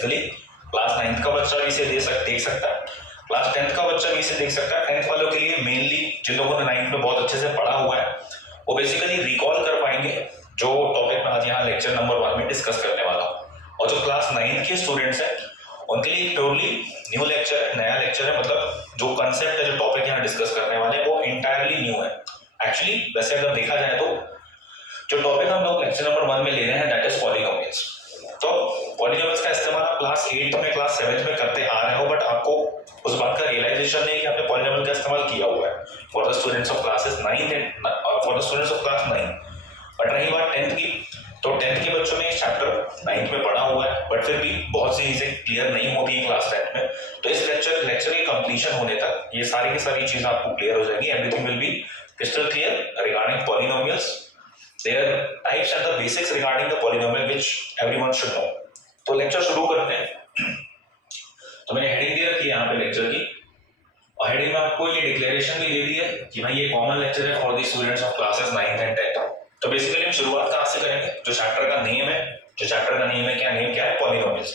Basically class 9th का बच्चा भी इसे देख सकता है, क्लास 10th का बच्चा भी इसे देख सकता है। 10th वालों के लिए मेनली जिन लोगों ने 9th में बहुत अच्छे से पढ़ा हुआ है वो बेसिकली रिकॉल कर पाएंगे जो टॉपिक मैं आज यहाँ लेक्चर नंबर 1 में डिस्कस करने वाला हूँ। और जो क्लास 9th के स्टूडेंट्स हैं उनके लिए प्योरली न्यू लेक्चर है, नया लेक्चर है, मतलब जो कंसेप्ट है, जो टॉपिक यहाँ डिस्कस करने वाले हैं वो इंटायरली न्यू है। एक्चुअली वैसे अगर देखा जाए तो जो टॉपिक हम लोग लेक्चर नंबर 1 में ले रहे हैं दैट इज पॉलिनोमियल्स। तो पॉलिनोमियल्स का इस्तेमाल आप क्लास 8th में क्लास 7th में करते आ रहे हो, बट आपको उस बात का रियलाइजेशन नहीं है कि आपने पॉलिनोमियल का इस्तेमाल किया हुआ है for the students of classes 9 and for the students of class 9। But रही बात 10th की, तो 10th के बच्चों ने चैप्टर 9th में पढ़ा हुआ है बट फिर भी बहुत सी चीजें क्लियर नहीं होती है क्लास 10th में। तो इस लेक्चर के कंप्लीशन होने तक ये सारी की सारी चीजें आपको क्लियर हो जाएंगी। Everything will be crystal clear regarding polynomials, their types and the basics regarding the polynomial which everyone should know। तो लेक्चर शुरू करते हैं। तो मैंने हेडिंग दे रखी है यहाँ पे लेक्चर की, और हेडिंग में आपको ये डिक्लेरेशन भी दे दी है कि भाई ये कॉमन लेक्चर है for the students of classes 9th and 10th। तो बेसिकली हम शुरुआत कहाँ से करेंगे, जो चैप्टर का नेम है, नेम क्या है, पॉलिनोमियल्स।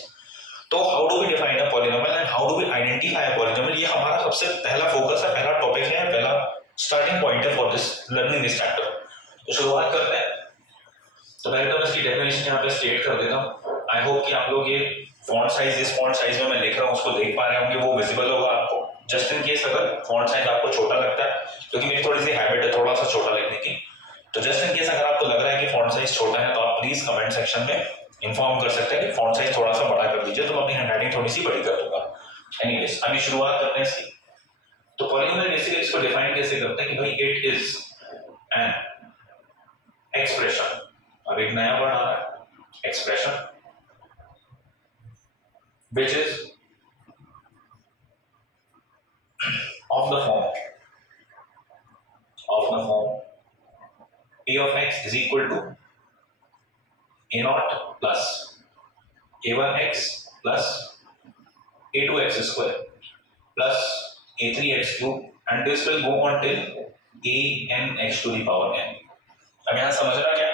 तो how do we define a polynomial and how do we identify a polynomial, ये हमारा सबसे पहला फोकस है, पहला टॉपिक है, पहला स्टार्टिंग पॉइंट है for this learning this chapter. तो शुरुआत करते हैं। तो पहले तो मैं इसकी डेफिनेशन यहाँ पे स्टेट कर देता हूँ। आई होप कि आप लोग ये फॉन्ट साइज, जिस फॉन्ट साइज में मैं लिख रहा हूँ उसको देख पा रहे होंगे, वो विजिबल होगा आपको। जस्ट इन केस अगर फॉन्ट साइज आपको छोटा लगता है, क्योंकि मेरी थोड़ी सी हैबिट है थोड़ा सा छोटा लिखने की, तो जस्ट इन केस अगर आपको लग रहा है कि फॉन्ट साइज छोटा है तो आप प्लीज कमेंट सेक्शन में इन्फॉर्म कर सकते हैं कि फॉन्ट साइज थोड़ा सा बड़ा कर दीजिए, तो मैं अपनी हैंडराइटिंग थोड़ी सी बड़ी कर दूंगा। एनीवेज अभी शुरुआत करते हैं इसकी। तो पॉलिनोमियल बेसिकली इसको डिफाइन कैसे करते हैं कि भाई इट इज एन एक्सप्रेशन। अब एक नया वर्ड आ रहा है, expression, which is of the form p of x is equal to a naught plus a1x plus a2x square plus a3x cube and this will go on till a n x to the power n। अब यहाँ समझना क्या,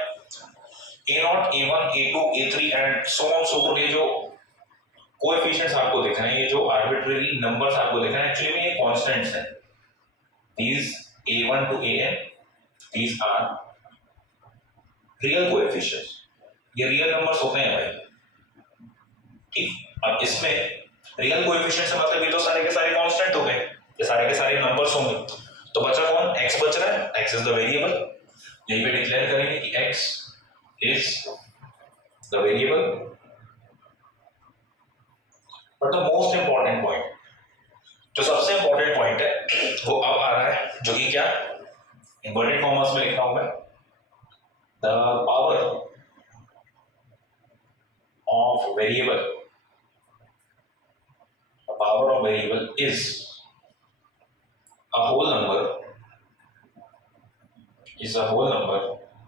a0, a1, a2, a3 and so on so forth, ये जो coefficients आपको दिख रहे हैं, ये जो आर्बिट्रेरी नंबर्स आपको दिख रहे हैं, एक्चुअली में ये कांस्टेंट्स हैं। these a1 to an, these are real coefficients, ये रियल नंबर्स होते हैं भाई, ठीक। अब इसमें रियल कोएफिशिएंट्स से मतलब ये तो सारे के सारे कांस्टेंट हो गए, ये सारे के सारे नंबर्स होंगे। तो बचा कौन, x बच रहा है, x इज द वेरिएबल। यहीं पे डिक्लेयर करेंगे कि x is the variable. But the most important point, जो सबसे इंपॉर्टेंट पॉइंट है वो अब आ रहा है, जो कि क्या, इन्वर्टेड कॉमर्स में लिखा हुआ है, the power of variable, the power of variable is a whole number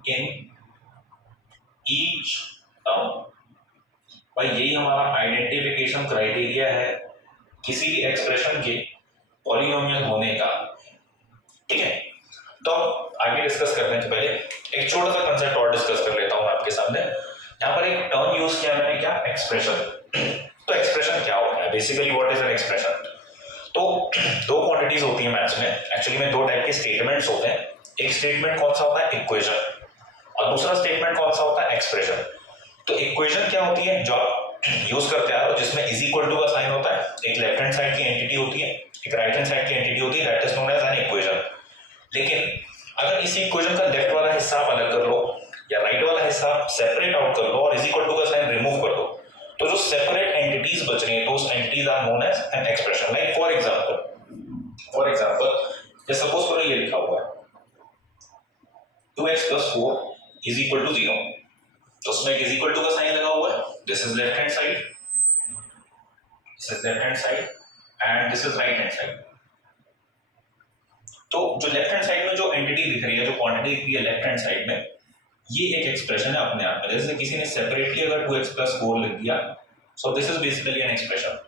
in each term। भाई यही हमारा आइडेंटिफिकेशन क्राइटेरिया है किसी भी एक्सप्रेशन के पॉलिनोमियल होने का, ठीक है। तो आगे डिस्कस करने से पहले एक छोटा सा कंसेप्ट और डिस्कस कर लेता हूं आपके सामने। यहाँ पर एक टर्म यूज किया मैंने, क्या, एक्सप्रेशन। तो एक्सप्रेशन क्या होता है, basically what is an expression. तो दो क्वांटिटीज होती है मैथ्स में, एक्चुअली में दो टाइप के स्टेटमेंट्स होते हैं। एक स्टेटमेंट कौन सा होता है, इक्वेशन, और दूसरा स्टेटमेंट कौन सा होता है, एक्सप्रेशन। तो इक्वेशन क्या होती है, जो आप यूज करते हैं जिसमें इज इक्वल टू का साइन होता है, एक लेफ्ट हैंड साइड की एंटिटी होती है, एक राइट हैंड साइड की एंटिटी होती है, that is known as an equation. लेकिन अगर इसी इक्वेशन का लेफ्ट वाला हिस्सा आप अलग कर लो या राइट वाला हिस्सा सेपरेट आउट कर लो और इज इक्वल टू का साइन रिमूव कर दो, तो जो सेपरेट एंटिटीज बच रही हैं those entities are known as an expression. Like for example जैसे सपोज करो ये लिखा हुआ है 2x plus 4 is equal to 0, तो उसमें इज इक्वल टू का साइन लगा हुआ है, this is left hand side, and this is right hand side. तो जो लेफ्ट हैंड साइड में जो एंटिटी दिख रही है, जो क्वांटिटी दिख रही है लेफ्ट हैंड साइड में, ये एक एक्सप्रेशन है अपने आप में। जैसे किसी ने सेपरेटली अगर 2x plus 4 लिख दिया, so this is basically an expression.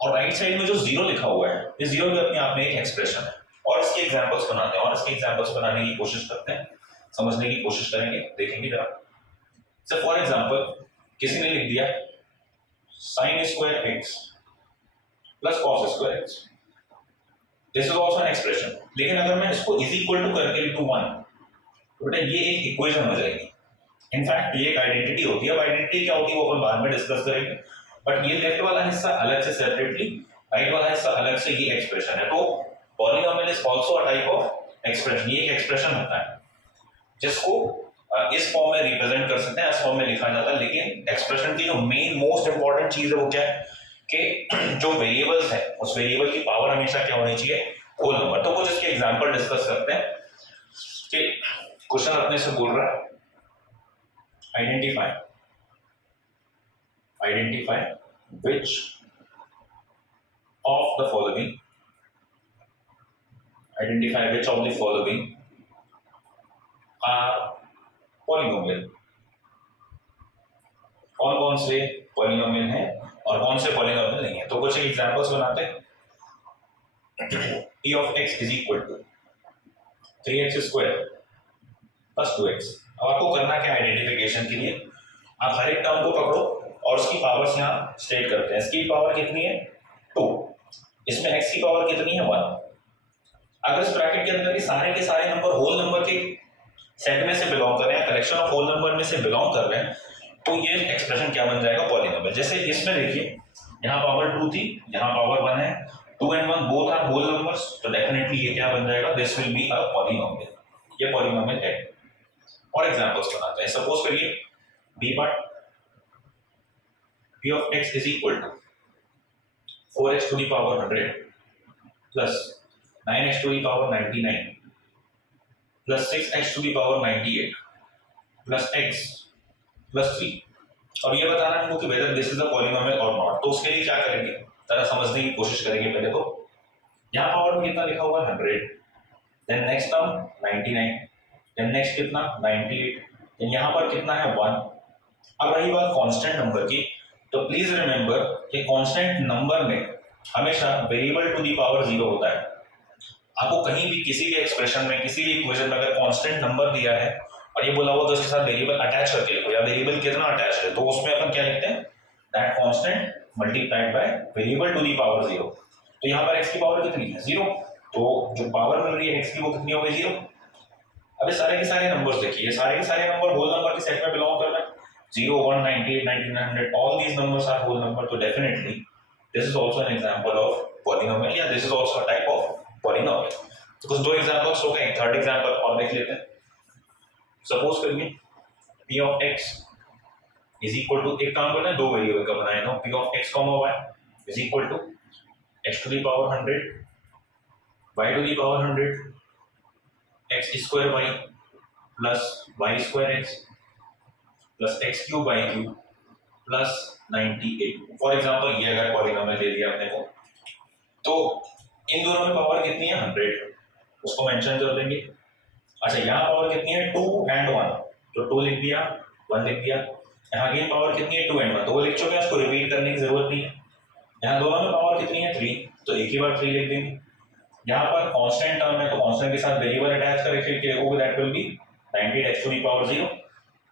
और राइट साइड में जो जीरो लिखा हुआ है, ये जीरो भी अपने आप में एक एक्सप्रेशन है। और इसके एग्जांपल्स बनाते हैं और इसके एग्जांपल्स बनाने की कोशिश करते हैं, समझने की कोशिश करेंगे, देखेंगे जरा। सो फॉर एग्जांपल किसी ने लिख दिया sin square x plus cos square x, this is also an expression. लेकिन अगर मैं इसको इज इक्वल टू करके लिखूं 1 तो बेटा ये एक इक्वेशन हो जाएगी। इनफैक्ट ये एक आइडेंटिटी होती है। अब आइडेंटिटी क्या होती है वो अपन बाद में डिस्कस करेंगे, बट ये लेफ्ट वाला हिस्सा अलग से सेपरेटली, राइट वाला हिस्सा अलग से, ये एक्सप्रेशन है। तो polynomial is also a type of expression. ये एक एक्सप्रेशन होता है जिसको इस फॉर्म में रिप्रेजेंट कर सकते हैं, इस फॉर्म में लिखा जाता है। लेकिन एक्सप्रेशन की जो मेन मोस्ट इंपॉर्टेंट चीज है वो क्या है कि जो वेरिएबल्स है उस वेरिएबल की पावर हमेशा क्या होनी चाहिए, होल नंबर। तो कुछ इसके एग्जांपल डिस्कस करते हैं कि क्वेश्चन अपने से बोल रहा है identify which of the following are polynomial। कौन कौन से पॉलिनोमियल हैं और कौन से पॉलिनोमियल नहीं है। तो कुछ एग्जांपल्स बनाते हैं। p of x is equal to 3x square plus 2x। अब आपको करना क्या आइडेंटिफिकेशन के लिए, आप हर एक टर्म को पकड़ो और उसकी पावर्स यहाँ स्टेट करते हैं। इसकी पावर कितनी है 2, इसमें x की पावर कितनी है 1। अगर इस ब्रैकेट के अंदर के सारे नंबर होल नंबर के सेट में से बिलोंग कर रहे हैं, कलेक्शन ऑफ होल नंबर में से बिलोंग कर रहे हैं, तो ये एक्सप्रेशन क्या बन जाएगा, पॉलिनोमियल। जैसे इसमें देखिए यहाँ पावर 2 थी, यहाँ पावर 1 है, 2 and 1 both are whole numbers, तो डेफिनेटली ये क्या बन जाएगा, this will be a polynomial. ये पॉलिनोमियल है। और एग्जांपल्स बनाते हैं। सपोज करिए b part p of x is equal to 4x to the power 100 plus 9x to the power 99 plus 6x to the power 98 plus x plus 3। अब ये बताना है हमको कि whether this is a polynomial or not। तो उसके लिए क्या करेंगे, जरा समझने की कोशिश करेंगे। पहले तो यहाँ पावर में कितना लिखा हुआ है 100, then next term 99, then next कितना 98, देन यहाँ पर कितना है 1। अब रही बात कांस्टेंट नंबर की, तो प्लीज रिमेंबर कि कांस्टेंट नंबर में हमेशा वेरिएबल टू दी पावर 0 होता है। आपको कहीं भी किसी भी एक्सप्रेशन में, किसी भी इक्वेशन में अगर कांस्टेंट नंबर दिया है और ये बोला हुआ तो उसके साथ वेरिएबल अटैच करके लिखो, या वेरिएबल कितना अटैच है, तो उसमें अपन क्या लिखते हैं, that constant multiplied by variable to the power 0। तो यहाँ पर x की पावर कितनी है 0, तो जो पावर मिल रही है x की वो कितनी हो गई 0। अब सारे के सारे नंबर्स देखिए, सारे के सारे नंबर होल नंबर के सेट में बिलोंग कर रहे हैं, 0, 1, 98, 99, 100, all these numbers are whole number। तो definitely this is also an example of polynomial, या this is also a type of polynomial। तो कुछ दो एग्जांपल्स हो गए, थर्ड एग्जांपल और देख लेते हैं। सपोज करिए p of x is equal to, एक काम करना है दो वेरिएबल का बनाए ना, p of x, y is equal to x to the power 100 y to the power 100 x square y plus y square x plus x cube by cube plus 98। For example ये अगर polynomial दे दिया अपने को, तो इन दोनों में power कितनी है 100, उसको मेंशन कर देंगे। अच्छा यहाँ पावर कितनी है 2 and 1, तो 2 लिख दिया, 1 लिख दिया। यहाँ की पावर कितनी है 2 and 1, तो वो लिख चुके हैं, उसको रिपीट करने की जरूरत नहीं है। यहाँ दोनों में पावर कितनी है 3, तो एक ही बार 3 लिख देंगे। यहाँ पर कांस्टेंट टर्म है तो कांस्टेंट के साथ वेरिएबल अटैच करके लिखोगे, that will B 98x to the power 0,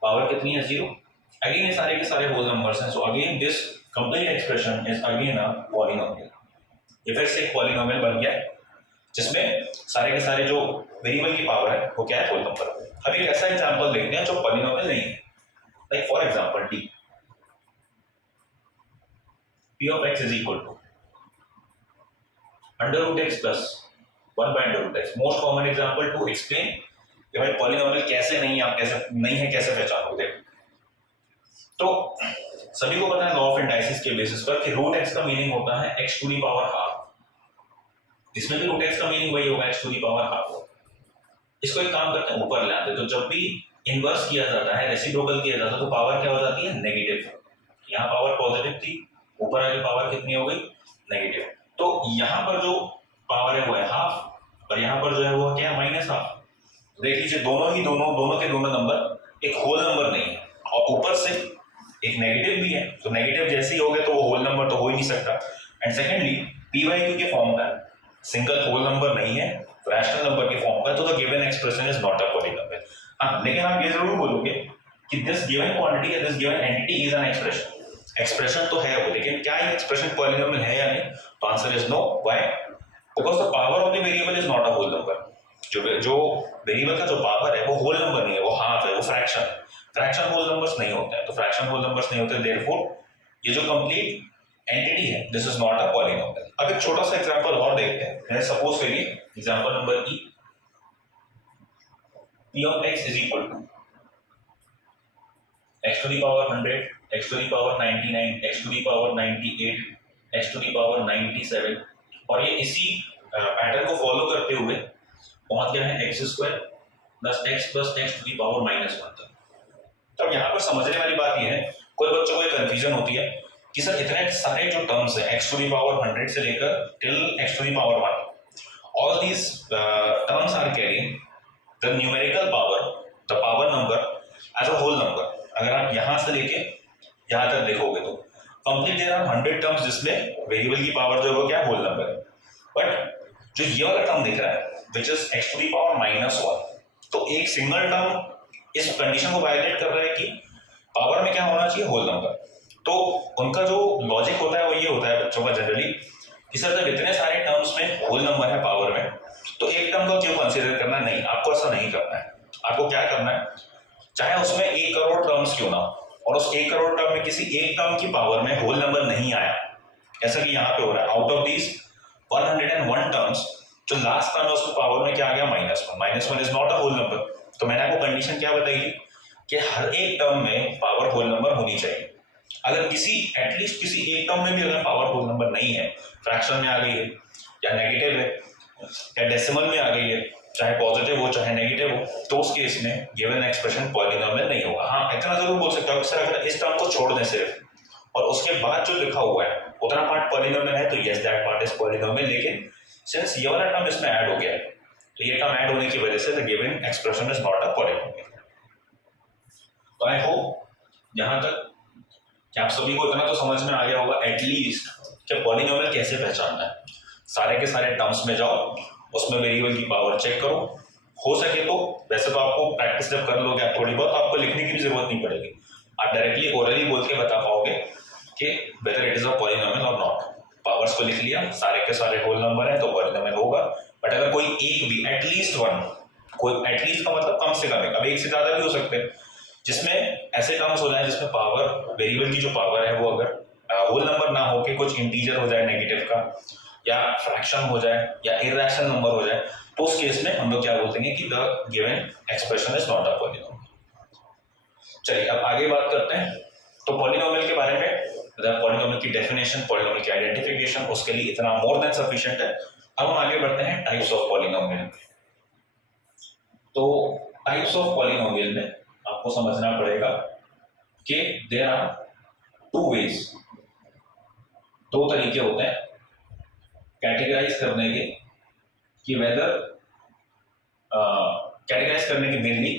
power कितनी है 0। अगेन ये सारे के सारे होल नंबर्स हैं, so again this complete expression is again a polynomial. ये फिर से एक पॉलिनोमियल बन गया जिसमें सारे के सारे जो वेरिएबल की पावर है वो क्या है, होल नंबर। अब एक ऐसा एग्जांपल देखते हैं जो पॉलिनोमियल नहीं है, like for example d p of x is equal to under root x plus 1 by under root x। Most common example to explain कि भाई पॉलिनोमियल कैसे नहीं है, आप कैसे नहीं है, कैसे पहचानोगे। तो सभी को पता है लॉ ऑफ इंडाइसिस के बेसिस पर कि रूट एक्स का मीनिंग होता है x to the power half. इसमें भी रूट एक्स का मीनिंग वही होगा, x to the power half. इसको एक काम करते हैं ऊपर ले आते हैं, तो जब भी इनवर्स किया जाता है, रेसिप्रोकल किया जाता है, तो पावर क्या हो जाती है नेगेटिव। यहाँ पावर पॉजिटिव थी, ऊपर आगे पावर कितनी हो गई नेगेटिव। तो यहाँ पर जो पावर है वो है हाफ और यहाँ पर जो है वो क्या है माइनस हाफ। देख लीजिए दोनों के दोनों नंबर एक होल नंबर नहीं है और ऊपर से एक नेगेटिव भी है, तो नेगेटिव जैसे ही हो गया तो वो होल नंबर तो हो ही नहीं सकता। एंड सेकेंडली p/q के फॉर्म का सिंगल होल नंबर नहीं है, रैशनल नंबर के फॉर्म का, तो the given expression is not a polynomial. हाँ, लेकिन आप ये जरूर बोलोगे कि दिस गिवन क्वांटिटी या this given entity is an expression. Expression तो है वो, लेकिन क्या ये एक्सप्रेशन पॉलिनोमियल है या नहीं? तो answer is no. Why? Because the power of the variable is not a whole number. जो वेरिएबल का जो पावर है वो होल नंबर नहीं है, वो हाफ है, वो फ्रैक्शन। फ्रैक्शन होल नंबर्स नहीं होते हैं, तो फ्रैक्शन होल नंबर्स नहीं होते, देयरफॉर ये जो कंप्लीट एंटिटी है this is not a polynomial. अब एक छोटा सा एग्जांपल और देखते हैं। सपोज करिए example number E, p of x is equal to x to the power 100, x to the power 99, x to the power 98, x to the power 97, और ये इसी पैटर्न को फॉलो करते हुए पहुंच गया है x square plus x to the power -1 तक। तब यहाँ पर समझने वाली बात यह है, कोई बच्चों को ये कंफ्यूजन होती है कि सर इतने सारे जो टर्म्स है एक्स टू दी पावर 100 से लेकर till x to the power 1, all these terms are carrying the numerical power, the power number as a whole number. अगर आप यहाँ से लेके यहाँ तक देखोगे तो कंप्लीट देयर आर 100 टर्म्स जिसमें वेरिएबल की पावर जो है वो क्या होल नंबर है। बट जो ये वाला टर्म दिख रहा है which is x to the power -1, तो एक सिंगल टर्म इस कंडीशन को वायलेट कर रहा है कि पावर में क्या होना चाहिए, होल नंबर। तो उनका जो लॉजिक होता है वो ये होता है बच्चों का जनरली कि सर जब इतने सारे टर्म्स में होल नंबर है पावर में, तो एक टर्म को क्यों कंसीडर करना? नहीं, आपको ऐसा नहीं करना है। आपको क्या करना है, चाहे उसमें 1 करोड़ टर्म्स क्यों ना हो और उस 1 करोड़ टर्म में किसी एक टर्म की पावर में होल नंबर नहीं आया, जैसा कि यहाँ पे हो रहा है, आउट ऑफ दीज 101 टर्म्स जो लास्ट टर्म है उसकी पावर में क्या आ गया, -1। -1 is not a whole number. तो मैंने आपको कंडीशन क्या बताई थी कि हर एक टर्म में पावर होल नंबर होनी चाहिए। अगर एटलीस्ट किसी एक टर्म में भी अगर पावर होल नंबर नहीं है, फ्रैक्शन में आ गई है या नेगेटिव है या डेसिमल में आ गई है, चाहे पॉजिटिव हो चाहे नेगेटिव हो, तो उस केस में गिवन एक्सप्रेशन पॉलिनोमियल नहीं होगा। हाँ, इतना जरूर बोल सकता हूँ कि सर अगर इस टर्म को छोड़ दें सिर्फ और उसके बाद जो लिखा हुआ है उतना पार्ट पॉलिनोमियल है तो yes that part is polynomial. लेकिन सिंस ये वाला टर्म इसमें ऐड हो गया है तो ये टर्म ऐड होने की वजह से the given expression is not a polynomial. तो आई होप यहाँ तक कि आप सभी को इतना तो समझ में आ गया होगा एटलीस्ट कि पॉलिनोमियल कैसे पहचानना है। सारे के सारे टर्म्स में जाओ, उसमें वेरिएबल की पावर चेक करो, हो सके तो वैसे तो आपको प्रैक्टिस जब कर लोगे आप थोड़ी बहुत, आपको लिखने की भी जरूरत नहीं पड़ेगी, आप डायरेक्टली ओरली बोल के बता पाओगे कि whether it is a polynomial और नॉट। पावर्स को लिख लिया, सारे के सारे होल नंबर है तो पॉलिनोमियल होगा। बट अगर कोई एक भी एटलीस्ट वन, कोई एटलीस्ट का मतलब कम से कम है, अब एक से ज्यादा भी हो सकते हैं, जिसमें ऐसे टर्म्स हो जाए जिसमें पावर वेरिएबल की जो पावर है वो अगर होल नंबर ना हो के कुछ इंटीजर हो जाए नेगेटिव का, या फ्रैक्शन हो जाए या इरेशनल नंबर हो जाए, तो उस केस में हम लोग क्या बोलते हैं कि the given expression is not a polynomial. चलिए अब आगे बात करते हैं। तो पॉलिनोमियल के बारे में, पॉलिनोमियल की डेफिनेशन, पॉलिनोमियल की आइडेंटिफिकेशन, उसके लिए इतना मोर देन सफिशिएंट है। अब हम आगे बढ़ते हैं टाइप्स ऑफ पॉलिनोमियल। तो टाइप्स ऑफ पॉलिनोमियल में आपको समझना पड़ेगा कि देयर आर 2 वेज, 2 तरीके होते हैं कैटेगराइज करने के, कि वेदर कैटेगराइज करने के मेनली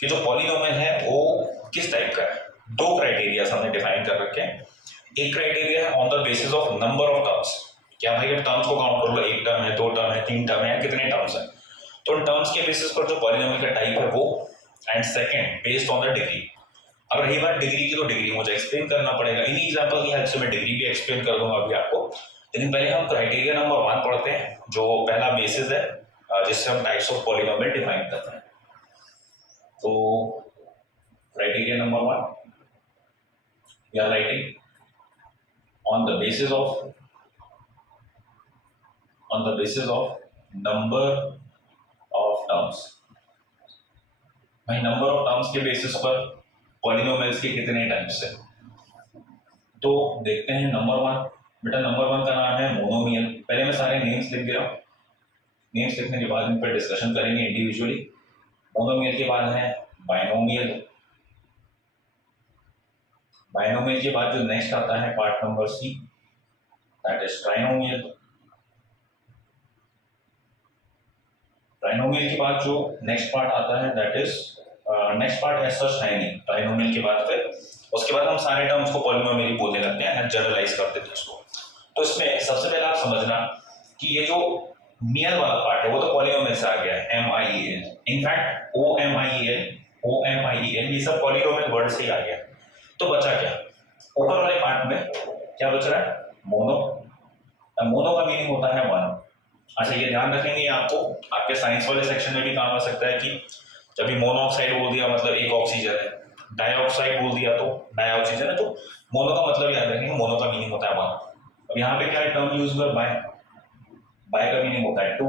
कि जो पॉलिनोमियल है वो किस टाइप का है। 2 क्राइटेरिया हमने डिफाइन कर रखे हैं। एक क्राइटेरिया है on the basis of number of terms, क्या भाई अब टर्म्स को काउंट कर लो, 1 टर्म है, 2 टर्म है, 3 टर्म है, या कितने टर्म्स हैं, तो उन टर्म्स के बेसिस पर जो पॉलिनोमियल का टाइप है वो। And second based on the degree. अब रही बात डिग्री की, तो डिग्री मुझे एक्सप्लेन करना पड़ेगा, इन्हीं एग्जांपल की हेल्प से मैं डिग्री भी एक्सप्लेन कर दूंगा अभी आपको। लेकिन पहले हम क्राइटेरिया नंबर 1 पढ़ते हैं, जो पहला बेसिस है जिससे हम टाइप्स ऑफ पॉलिनोमियल डिफाइन करते हैं। तो criteria number 1 we are writing on the basis of number of terms। भाई नंबर ऑफ टर्म्स के बेसिस पर पॉलिनोमियल्स के कितने टाइप्स हैं, तो देखते हैं। नंबर 1, बेटा नंबर 1 का नाम है मोनोमियल। पहले मैं सारे नेम्स लिख दे रहा हूँ, नेम्स लिखने के बाद इन पर डिस्कशन करेंगे इंडिविजुअली। मोनोमियल के बाद है बाइनोमियल, बाइनोमियल के बाद जो नेक्स्ट आता है part number C, that is trinomial. Trinomial के बाद जो नेक्स्ट पार्ट आता है that is next part as such है नहीं ट्राइनोमियल के बाद, फिर उसके बाद हम सारे टर्म्स को पॉलिनोमियल बोलने लगते हैं, जनरलाइज कर देते हैं इसको। तो इसमें सबसे पहले आप समझना कि ये जो मियल वाला पार्ट है वो तो पॉलिनोमियल से आ गया है, MIEL। इनफैक्ट OMIEL ये सब पॉलिनोमियल वर्ड से ही आ गया। तो बचा क्या, ऊपर वाले पार्ट में क्या बच रहा है, मोनो। मोनो का मीनिंग होता है वन। अच्छा ये ध्यान रखेंगे, आपको आपके साइंस वाले सेक्शन में भी काम आ सकता है कि जब भी मोनोऑक्साइड बोल दिया मतलब एक ऑक्सीजन है, डाइऑक्साइड बोल दिया तो डाइऑक्सीजन है, तो मोनो का मतलब याद रखेंगे, मोनो का मीनिंग होता है वन। अब यहाँ पे क्या टर्म यूज हुआ, बाय। बाय का मीनिंग होता है टू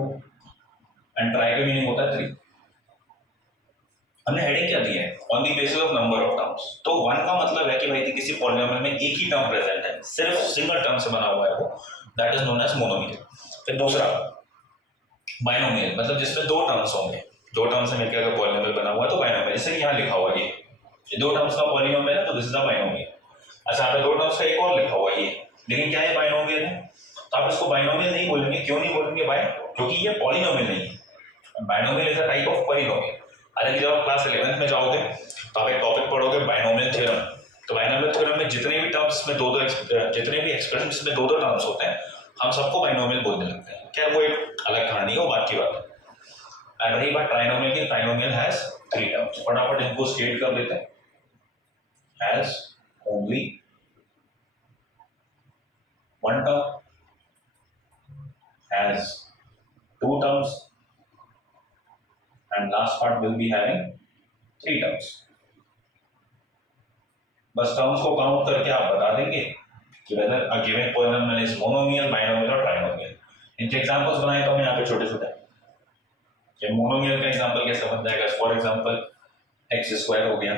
एंड ट्राई का मीनिंग होता है थ्री। हमने हेडिंग क्या दी है, on the basis of number of terms. तो वन का मतलब है कि भाई किसी पॉलिनोमियल में एक ही टर्म प्रेजेंट है, सिर्फ सिंगल टर्म से बना हुआ है वो, that is known as monomial. फिर दूसरा बाइनोमियल, मतलब जिसमें दो टर्म्स होंगे, दो टर्म से मिलकर अगर पॉलिनोमियल बना हुआ है तो बाइनोमियल। जैसे कि यहाँ लिखा हुआ है ये दो टर्म्स का पॉलिनोमियल है तो दिस इज अ बाइनोमियल। अच्छा यहाँ पे दो टर्म्स का एक और लिखा हुआ है ये, लेकिन क्या ये बाइनोमियल है, तो आप इसको बाइनोमियल नहीं बोलेंगे। क्यों नहीं बोलेंगे भाई, क्योंकि ये पॉलिनोमियल नहीं है। Binomial is a type of polynomial. हालांकि जब आप क्लास 11th में जाओगे तो आप एक टॉपिक पढ़ोगे बाइनोमियल थ्योरम। तो बाइनोमियल थ्योरम में जितने भी टर्म्स में जितने भी एक्सप्रेशन जिसमें दो टर्म्स होते हैं, हम सबको बाइनोमियल बोलने लगते हैं। क्या वो एक अलग कहानी है, वो बात की बात है। एंड रही बात ट्राइनोमियल की, ट्राइनोमियल हैज थ्री टर्म्स। फटाफट इनको स्टेट कर देते हैं, has only one term, has two terms, and last part will be having three terms. बस टर्म्स को काउंट करके आप बता देंगे कि whether a given polynomial is monomial, binomial और trinomial। इनके एग्जांपल्स बनाए तो मैं यहाँ पे छोटे छोटे। ये मोनोमियल का एग्जांपल कैसे बन जाएगा, फॉर एग्जांपल एक्स स्क्वायर हो गया,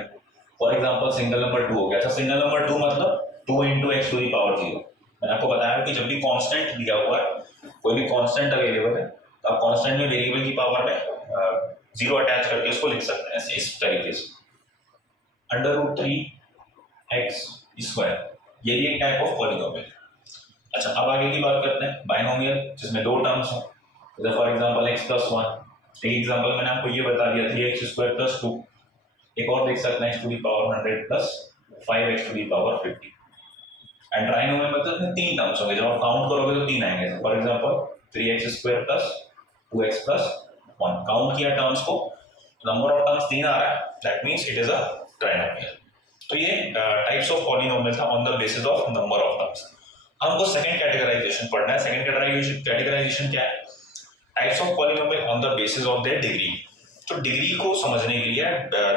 for example single number two हो गया। अच्छा सिंगल नंबर टू मतलब two into x to the power zero. मैंने आपको बताया कि जब भी कांस्टेंट दिया हुआ है, कोई भी कांस्टेंट अवेलेबल है, तो आप कांस्टेंट में वेरिएबल की पावर में जीरो अटैच करके उसको लिख सकते हैं इस तरीके से, under root three x square. ये भी एक टाइप ऑफ पॉलिनोमियल। अच्छा अब आगे की बात करते हैं, बाइनोमियल जिसमें दो टर्म्स हैं, जैसे for example x plus one. एक एग्जांपल मैंने आपको ये बता दिया, three x square plus two. एक और देख सकते हैं, x to the power 100 plus 5x to the power 50। And trinomial मतलब तीन टर्म्स होंगे, जब आप काउंट करोगे तो तीन आएंगे। For example 3x square plus 2x plus 1। Count किया टर्म्स को, नंबर ऑफ टर्म्स तीन आ रहा है, that means it is a trinomial. तो ये टाइप्स ऑफ पॉलिनोमियल था on the basis of number of terms. हमको सेकंड कैटेगराइजेशन पढ़ना है। सेकंड कैटेगराइजेशन क्या है, types of polynomial on the basis of their degree. तो डिग्री को समझने के लिए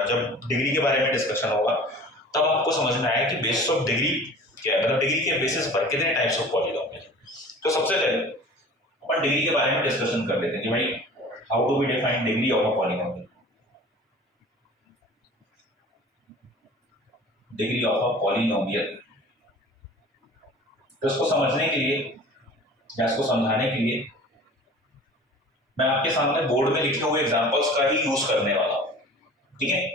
जब डिग्री के बारे में डिस्कशन होगा तब आपको समझ में आएगा कि बेसिस ऑफ डिग्री क्या है, मतलब डिग्री के बेसिस पर कितने टाइप्स ऑफ पॉलिनोमियल। तो सबसे पहले अपन डिग्री के बारे में डिस्कशन कर लेते हैं कि भाई how do we define degree of a polynomial. Degree of a polynomial, तो इसको समझने के लिए या इसको समझाने के लिए मैं आपके सामने बोर्ड में लिखे हुए एग्जांपल्स का ही यूज करने वाला हूं, ठीक है।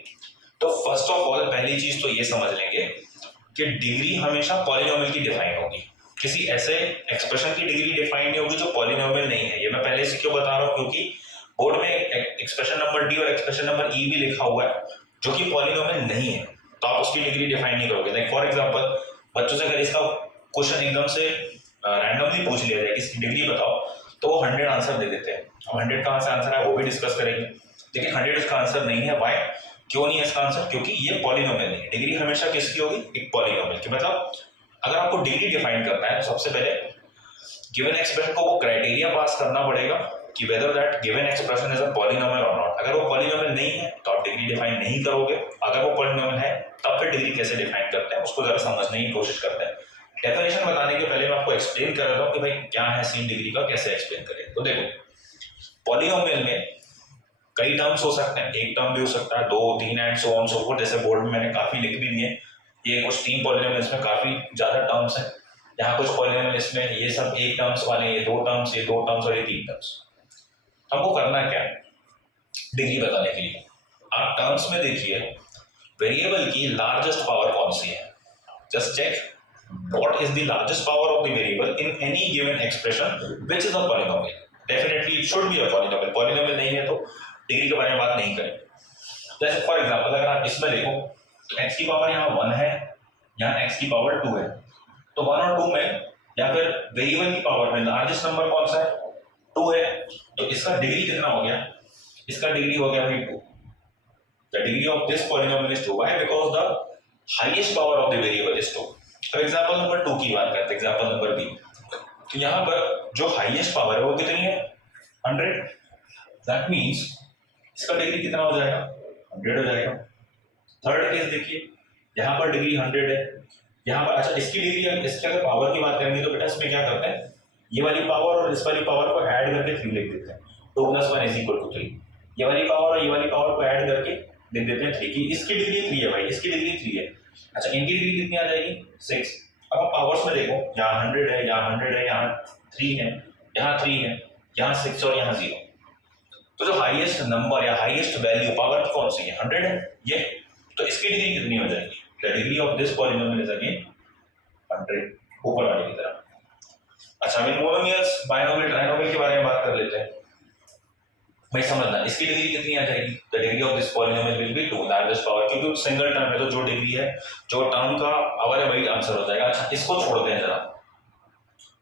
तो फर्स्ट ऑफ ऑल पहली चीज तो ये समझ लेंगे कि डिग्री हमेशा पॉलिनोमियल की डिफाइन होगी। किसी ऐसे एक्सप्रेशन की डिग्री डिफाइन नहीं होगी जो पॉलिनोमियल नहीं है। ये मैं पहले से क्यों बता रहा हूँ, क्योंकि बोर्ड में एक्सप्रेशन नंबर डी और एक्सप्रेशन नंबर ई भी लिखा हुआ है जो कि पॉलिनोमियल नहीं है, तो आप उसकी डिग्री डिफाइन नहीं करोगे। लाइक फॉर एग्जांपल बच्चों से अगर इसका क्वेश्चन एकदम से रैंडमली पूछ लिया जाए कि इसकी डिग्री बताओ, तो वो 100 आंसर दे देते हैं। अब 100 कहाँ से आंसर है वो भी डिस्कस करेंगे, लेकिन 100 इसका आंसर नहीं है। वाई, क्यों नहीं है इसका आंसर, क्योंकि ये पॉलिनोमियल नहीं है। डिग्री हमेशा किसकी होगी, एक पॉलिनोमियल की। मतलब अगर आपको डिग्री डिफाइन करना है तो सबसे पहले गिवन एक्सप्रेशन को वो क्राइटेरिया पास करना पड़ेगा कि whether that given expression is a polynomial और नॉट। अगर वो पॉलिनोमियल नहीं है तो आप डिग्री डिफाइन नहीं करोगे। अगर वो पॉलिनोमियल है तब फिर डिग्री कैसे डिफाइन करते हैं उसको जरा समझने की कोशिश करते हैं। डेफिनेशन बताने के पहले मैं आपको एक्सप्लेन कर रहा हूँ कि भाई क्या है सीन डिग्री का, कैसे एक्सप्लेन करें। तो देखो पॉलिनोमियल में कई टर्म्स हो सकते हैं, एक टर्म भी हो सकता है, दो तीन and so on so fourth. जैसे बोर्ड में मैंने काफी लिख भी दिए, ये कुछ तीन पॉलिनोमियल्स में काफी ज्यादा टर्म्स हैं। यहाँ कुछ पॉलिनोमियल्स में ये सब एक टर्म्स वाले, ये दो टर्म्स, ये दो टर्म्स और ये तीन टर्म्स। हमको करना क्या है डिग्री बताने के लिए, आप टर्म्स में देखिए वेरिएबल की लार्जेस्ट पावर कौन सी है। Just check what is the largest power of the variable in any given expression which is a polynomial. Definitely it should be a polynomial. Polynomial नहीं है तो डिग्री के बारे में बात नहीं करें। जैसे फॉर एग्जांपल अगर आप इसमें देखो तो x की पावर यहाँ 1 है, यहाँ x की पावर 2 है, तो 1 और 2 में या फिर वेरिएबल की पावर में लार्जेस्ट नंबर कौन सा है, 2 है। तो इसका डिग्री कितना हो गया, इसका डिग्री हो गया भाई 2। The degree of this polynomial is 2. Why? Because the highest power of the variable is 2. अब एग्जाम्पल नंबर 2 की बात करते हैं, एग्जाम्पल नंबर बी। तो यहाँ पर जो हाईएस्ट पावर है वो कितनी है? 100। दैट मीन्स इसका डिग्री कितना हो जाएगा? 100 हो जाएगा। थर्ड केस देखिए, यहाँ पर डिग्री 100 है, यहाँ पर अच्छा इसकी डिग्री, इसके अगर पावर की बात करेंगे तो बेटा इसमें क्या करते हैं, ये वाली पावर और इस वाली पावर को ऐड करके 3 लिख देते हैं, 2 + 1 = 3। ये वाली पावर और ये वाली पावर को ऐड करके लिख देते हैं 3 की इसकी डिग्री 3 है भाई, इसकी डिग्री 3 है। अच्छा इनकी डिग्री कितनी आ जाएगी? 6। अब आप पावर्स में देखो, यहाँ 100 है, यहाँ 100 है, यहाँ 3 है, यहाँ 3 है, यहाँ 6 और यहाँ 0। तो जो हाईएस्ट नंबर या हाईएस्ट वैल्यू पावर की कौन सी है? 100 है ये। तो इसकी डिग्री कितनी हो जाएगी? The degree of this polynomial is again 100, ऊपर वाले की तरह। अच्छा अब मोनोमियल्स, बाइनोमियल, ट्राइनोमियल के बारे में बात कर लेते हैं। भाई समझना, इसकी डिग्री कितनी आ जाएगी? The degree of this polynomial will be 2 largest power, क्योंकि सिंगल टर्म है तो जो डिग्री है, जो टर्म का पावर है वही आंसर हो जाएगा। अच्छा इसको छोड़ते हैं जरा,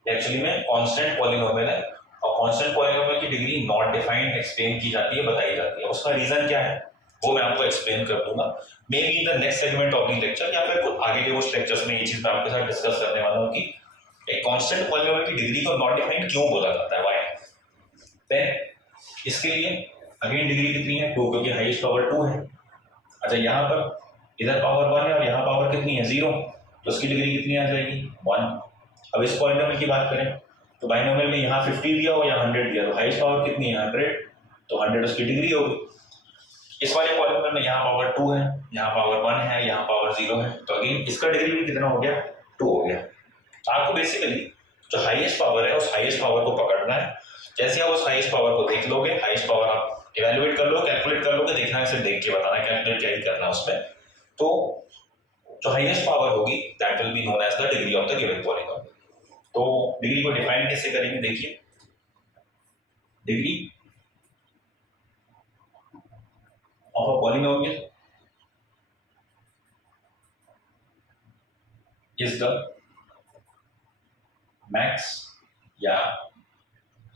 एक्चुअली में कांस्टेंट पॉलिनोमियल है और कांस्टेंट पॉलिनोमियल की डिग्री नॉट डिफाइंड एक्सप्लेन की जाती है, बताई जाती है। उसका रीजन क्या है वो मैं आपको एक्सप्लेन कर दूंगा, may be in the next segment of the lecture, या फिर कुछ आगे के कुछ लेक्चर्स में ये चीज मैं आपके साथ डिस्कस करने वाला हूँ कि एक कांस्टेंट पॉलिनोमियल की डिग्री को नॉट डिफाइंड क्यों बोला जाता है, व्हाई। देन इसके लिए अगेन डिग्री कितनी है? 2, क्योंकि हाईएस्ट पावर 2 है। अच्छा यहाँ पर इधर पावर 1 है और यहाँ पावर कितनी है? 0, तो उसकी डिग्री कितनी आ जाएगी? 1। अब इस पॉलिनोमियल की बात करें तो बाइनोमियल में यहाँ 50 दिया हो या 100 दिया, तो हाईएस्ट पावर कितनी है? 100, तो 100 उसकी डिग्री होगी। इस वाले पॉलिनोमियल में यहाँ पावर 2 है, यहाँ पावर 1 है, यहाँ पावर 0 है, तो अगेन इसका डिग्री भी कितना हो गया? 2 हो गया। तो आपको बेसिकली जो हाईएस्ट पावर है उस हाईएस्ट पावर को पकड़ना है। जैसे आप उस हाईएस्ट पावर को देख लोगे, हाईएस्ट पावर आप इवैल्यूएट कर लो, कैलकुलेट कर लोगे, देखना है सिर्फ देख के बताना है, कैलकुलेट क्या ही करना है उसमें। तो जो हाईएस्ट पावर होगी that will be known as the degree of the given polynomial. तो डिग्री को डिफाइन कैसे करेंगे? देखिए, degree of a polynomial is the max या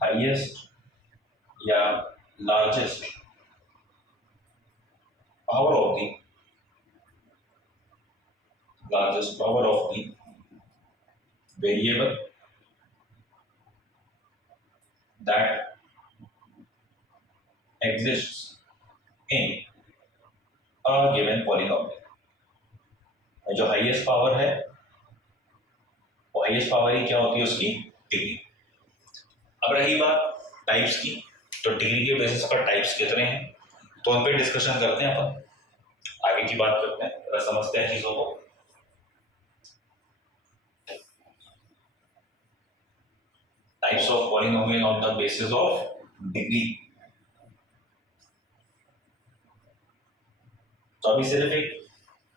हाईएस्ट या largest power of the variable that exists in a given polynomial। जो highest power है वो हाईएस्ट पावर ही क्या होती है? उसकी डिग्री। अब रही बात टाइप्स की, तो डिग्री के बेसिस पर टाइप्स कितने हैं तो उन पर डिस्कशन करते हैं अपन, आगे की बात करते हैं, समझते हैं चीजों को। Types of polynomial on the basis of degree। तो अभी सिर्फ एक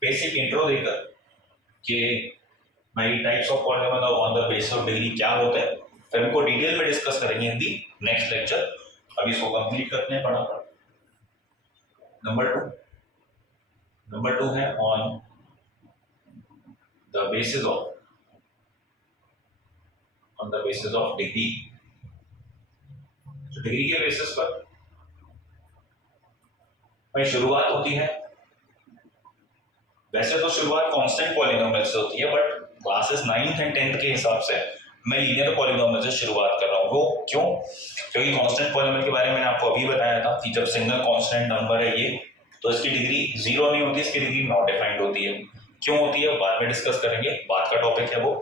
बेसिक इंट्रो देकर कि भाई types of polynomial on the basis of degree क्या होता है, फिर हमको डिटेल में डिस्कस करेंगे इन दी नेक्स्ट लेक्चर। अभी इसको कंप्लीट करते हैं फटाफट। नंबर 2 है on the basis of degree. तो डिग्री के बेसिस पर भाई शुरुआत होती है, वैसे तो शुरुआत कांस्टेंट पॉलिनोमियल से होती है, but classes 9th and 10th के हिसाब से मैं लीनियर पॉलिनोमियल से शुरुआत कर रहा हूँ। वो क्यों? क्योंकि कांस्टेंट पॉलिनोमियल के बारे में मैंने आपको अभी बताया था कि जब सिंगल कांस्टेंट नंबर है ये, तो इसकी डिग्री 0 नहीं होती, इसकी डिग्री नॉट डिफाइंड होती है। क्यों होती है बाद में डिस्कस करेंगे, बात का टॉपिक है वो।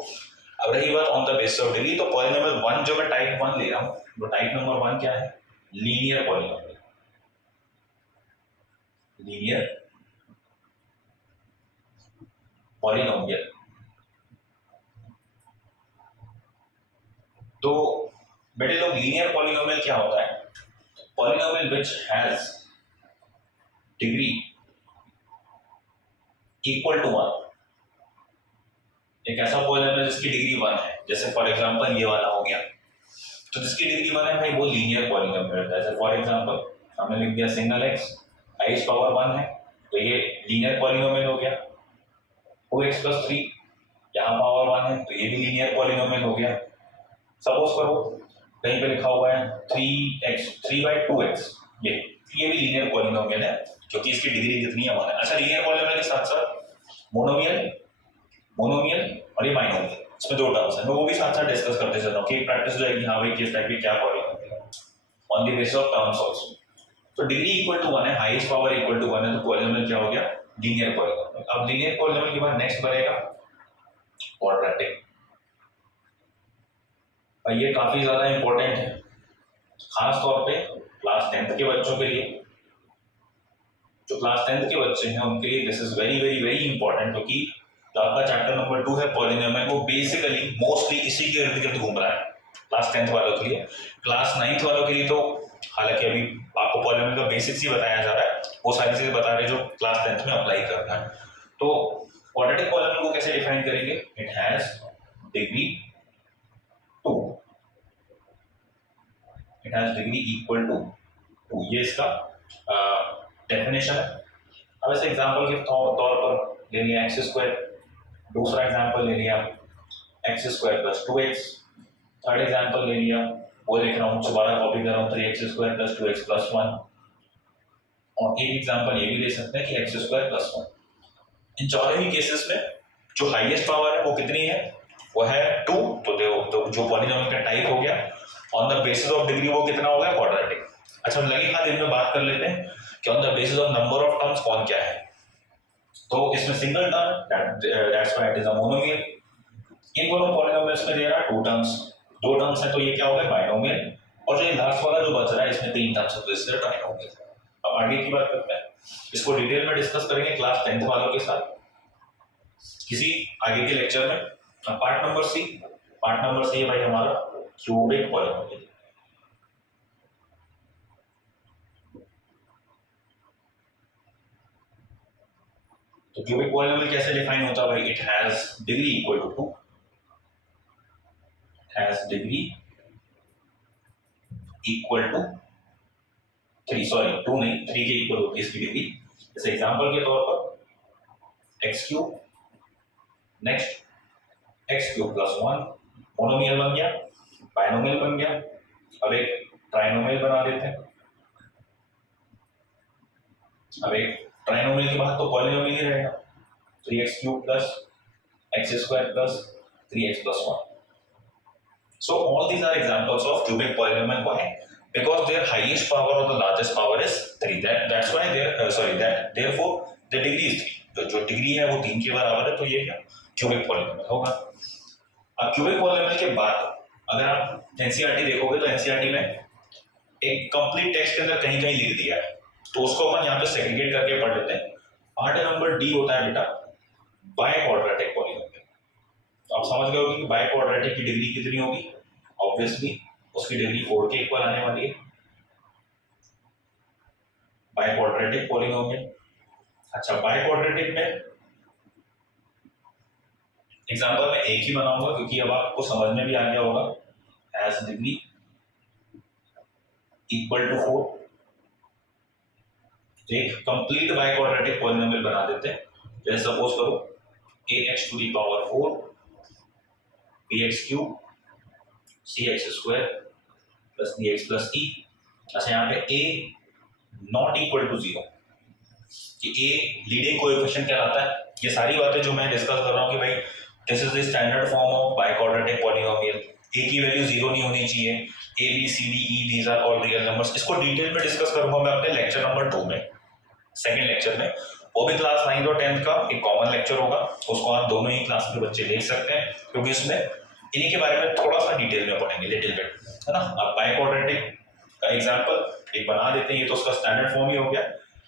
अब रही बात on the basis of degree, तो पॉलिनोमियल 1 जो मैं टाइप 1 ले रहा हूँ, तो टाइप नंबर 1 क्या है? Linear polynomial. Linear polynomial. तो बेटे लोग लीनियर पॉलिनोमियल क्या होता है? Polynomial which has degree equal to 1। एक ऐसा पॉलिनोमियल जिसकी डिग्री 1 है, जैसे फॉर एग्जांपल ये वाला हो गया, तो जिसकी डिग्री 1 है भाई वो लीनियर पॉलिनोमियल है। जैसे फॉर एग्जांपल हमने लिख दिया सिंगल एक्स, हाईएस्ट पावर 1 है, तो ये लीनियर पॉलिनोमियल हो गया। 2x + 3, यहाँ पावर 1 है, तो ये भी लीनियर पॉलिनोमियल हो गया। सपोज करो कहीं पे लिखा हुआ है 3/2x, ये भी लीनियर पॉलिनोमियल है क्योंकि इसकी डिग्री कितनी है? 1 है। अच्छा लीनियर पॉलिनोमियल के साथ साथ मोनोमियल और ये बाइनोमियल, इसमें दो टर्म्स है, मैं वो भी साथ साथ डिस्कस करते चल रहा हूँ कि प्रैक्टिस जाएगी हाँ भाई किस टाइप की क्या पॉलिनोमियल है on the basis of terms also. तो डिग्री इक्वल टू 1 है, हाईएस्ट पावर इक्वल टू 1 है, तो पॉलिनोमियल क्या हो गया, लीनियर पॉलिनोमियल। अब लीनियर पॉलिनोमियल के बाद नेक्स्ट बनेगा क्वाड्रेटिक। और ये काफी ज्यादा इंपॉर्टेंट है खास तौर पे क्लास 10th के बच्चों के लिए। जो क्लास 10th के बच्चे हैं उनके लिए this is very very very important, क्योंकि जो आपका चैप्टर नंबर 2 है पॉलिनोमियल, वो बेसिकली मोस्टली इसी के इर्द गिर्द घूम रहा है क्लास 10th वालों के लिए। क्लास 9th वालों के लिए तो हालांकि अभी आपको पॉलिनोमियल का बेसिक्स ही बताया जा रहा है, वो सारी चीजें बता रहे जो क्लास 10th में अप्लाई करना है। तो क्वाड्रेटिक पॉलिनोमियल को कैसे डिफाइन करेंगे, it has degree 2, it has degree equal to 2, ये इसका डेफिनेशन है। अब ऐसे एग्जांपल के तौर पर ले लिया एक्स स्क्वायर, दूसरा एग्जांपल ले लिया x square plus 2x, third example ले लिया वो लिख रहा हूँ, दोबारा कॉपी कर रहा हूँ 3x square plus 2x plus 1, और एक एग्जांपल ये भी ले सकते हैं कि एक्स स्क्वायर प्लस 1। इन चारों ही केसेस में जो हाईएस्ट पावर है वो कितनी है, वो है 2, तो जो पॉलिनोमियल का टाइप हो गया on the basis of degree वो कितना हो गया, क्वाड्रेटिक। अच्छा लगे हाथ इनमें बात कर लेते हैं कि on the basis of number of terms कौन क्या है। तो इसमें single term that's why it is a monomial. इन दोनों पॉलिनोमियल्स में दे रहा है 2 टर्म्स, 2 टर्म्स है तो ये क्या हो गया बाइनोमियल, और जो लास्ट वाला जो बच रहा है इसमें 3 टर्म्स है तो इससे ट्राइनोमियल। अब आगे की बात करते हैं, इसको डिटेल में डिस्कस करेंगे क्लास 10th वालों के साथ किसी आगे के लेक्चर में। पार्ट नंबर सी है भाई हमारा क्यूबिक पॉलिनोमियल। तो क्यूबिक पॉलिनोमियल कैसे डिफाइन होता है भाई, it has degree equal to 2, has degree equal to 3, sorry 2 नहीं 3 के इक्वल होती है इसकी डिग्री। जैसे एग्जांपल के तौर पर x cube, next x cube plus 1 monomial बन गया, बाइनोमियल बन गया। अब एक ट्राइनोमियल बना देते हैं, अब एक ट्राइनोमियल के बाद तो पॉलिनोमियल ही रहेगा, 3x cube plus x square plus 3x plus 1। So all these are examples of cubic polynomial. Why? Because their highest power or the largest power is 3. That's why therefore the degree is 3. तो जो degree है वो 3 के बराबर है, तो ये क्या क्यूबिक पॉलिनोमियल होगा। अब क्यूबिक पॉलिनोमियल के बाद अगर आप एनसीईआरटी देखोगे तो एनसीईआरटी में एक कंप्लीट टेक्स्ट के अंदर कहीं कहीं लिख दिया है, तो उसको अपन यहाँ पे सेग्रीगेट करके पढ़ लेते हैं। पार्ट नंबर डी होता है बेटा बाय क्वाड्रेटिक पॉलिनोमियल। तो आप समझ गए होगी कि बाय क्वाड्रेटिक की डिग्री कितनी होगी, ऑब्वियसली उसकी डिग्री 4 के इक्वल आने वाली है बाय क्वाड्रेटिक पॉलिनोमियल। अच्छा बाय क्वाड्रेटिक में एग्जांपल में एक ही बनाऊंगा क्योंकि अब आपको समझ में भी आ गया होगा, एज डिग्री इक्वल टू 4। एक कंप्लीट बाय क्वाड्रेटिक पॉलिनोमियल बना देते हैं। जैसे सपोज करो ax to the power 4 bx cube cx square plus dx plus e। अच्छा यहाँ पे a नॉट इक्वल टू 0, कि a लीडिंग कोएफिशिएंट कहलाता है। ये सारी बातें जो मैं डिस्कस कर रहा हूँ कि भाई this is the standard form of biquadratic polynomial, a की वैल्यू 0 नहीं होनी चाहिए, a b c d e these are all real numbers. इसको डिटेल में डिस्कस करूंगा मैं अपने लेक्चर नंबर 2 में, सेकंड लेक्चर में, वो भी क्लास 9 और 10th का एक कॉमन लेक्चर होगा, उसको आप दोनों ही क्लास के बच्चे देख सकते हैं क्योंकि उसमें इन्हीं के बारे में थोड़ा सा डिटेल में पढ़ेंगे, लिटिल बिट, है ना। अब बाय क्वाड्रेटिक का एग्जांपल एक बना देते हैं, ये तो उसका स्टैंडर्ड फॉर्म ही हो गया,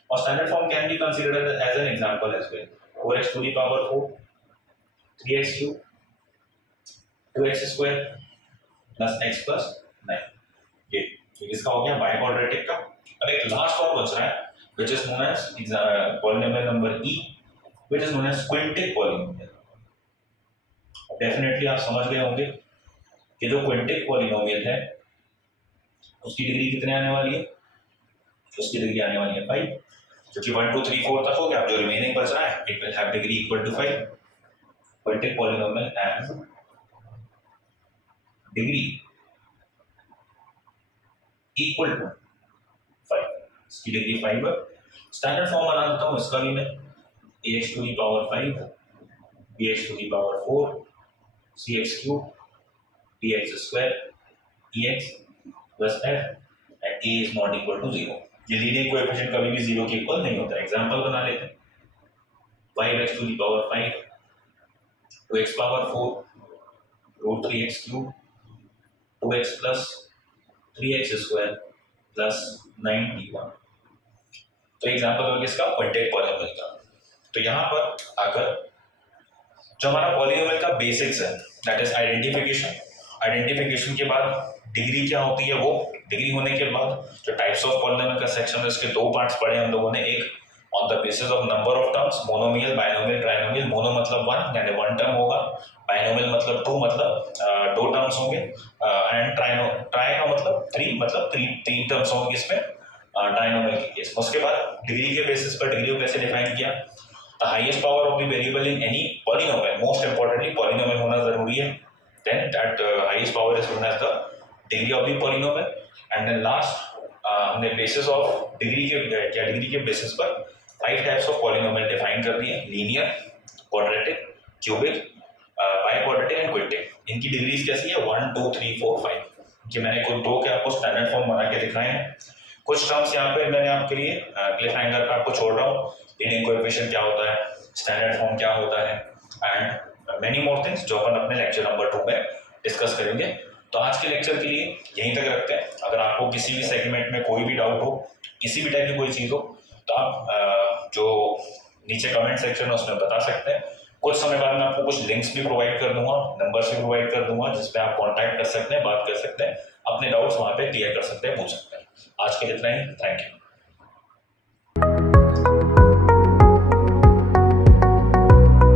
और standard form can be considered as an example as well. 4x to the power 4 3x cube 2x square plus x plus 9, ये इसका हो गया बाय क्वाड्रेटिक का। अब एक लास्ट और बच रहा है which is known as polynomial number e, which is known as quintic polynomial। Definitely आप समझ गए होंगे कि जो क्विंटिक पॉलिनोमियल है उसकी डिग्री कितने आने वाली है, उसकी डिग्री आने वाली है 5, क्योंकि 1 2 3 4 तक हो गया। अब जो रिमेनिंग बच रहा है it will have degree equal to 5। Quintic polynomial has degree equal to 5, इसकी डिग्री 5 है। स्टैंडर्ड फॉर्म बना देता हूँ इसका भी मैं, ax to the power 5 bx to the power 4 cx³ dx² dx plus f and a is not equal to 0। ये leading coefficient कभी भी 0 के इक्वल नहीं होता। एग्जांपल बना लेते हैं, 5x to the power 5 2x power 4 root 3x³ 2x plus 3x square plus 91। तो एग्जांपल हो किसका, क्विंटेट पॉलिनोमियल का। तो यहाँ पर आकर जो हमारा पॉलिनोमियल का बेसिक्स है, दैट इज आइडेंटिफिकेशन के बाद डिग्री क्या होती है, वो डिग्री होने के बाद जो टाइप्स ऑफ पॉलिनोमियल का सेक्शन है, इसके दो पार्ट्स पढ़े हम लोगों ने। एक on the basis of number of terms, monomial, binomial, trinomial. Mono मतलब 1 यानी 1 टर्म होगा, बाइनोमियल मतलब 2 मतलब 2 टर्म्स होंगे, एंड ट्राई का मतलब 3 मतलब 3 टर्म्स होंगे इसमें ट्राइनोमियल के केस। उसके बाद डिग्री के बेसिस पर डिग्री को कैसे डिफाइन किया, the highest power of the variable in any polynomial, most importantly polynomial होना जरूरी है, then that highest power is known as the degree of the polynomial. And then last हमने basis of degree के basis पर 5 types of polynomial define कर दिए, linear, quadratic, cubic, biquadratic and quintic. इनकी degrees कैसी है, 1 2 3 4 5। कि मैंने कुछ 2 के आपको स्टैंडर्ड फॉर्म बना के दिखाए हैं। कुछ टर्म्स यहाँ पे मैंने आपके लिए क्लिफ हैंगर पे आपको छोड़ रहा हूँ, लीडिंग कोएफिशिएंट क्या होता है, स्टैंडर्ड फॉर्म क्या होता है, एंड मेनी मोर थिंग्स जो अपन अपने लेक्चर नंबर 2 में डिस्कस करेंगे। तो आज के लेक्चर के लिए यहीं तक रखते हैं। अगर आपको किसी भी सेगमेंट में कोई भी डाउट हो, किसी भी टाइप की कोई चीज़ हो, तो आप जो नीचे कमेंट सेक्शन है उसमें बता सकते हैं। कुछ समय बाद मैं आपको कुछ लिंक्स भी प्रोवाइड कर दूंगा, नंबर्स भी प्रोवाइड कर दूंगा, जिसपे आप कांटेक्ट कर सकते हैं, बात कर सकते हैं, अपने डाउट्स वहां पे क्लियर कर सकते हैं, पूछ सकते हैं। आज के लिए इतना ही, थैंक यू।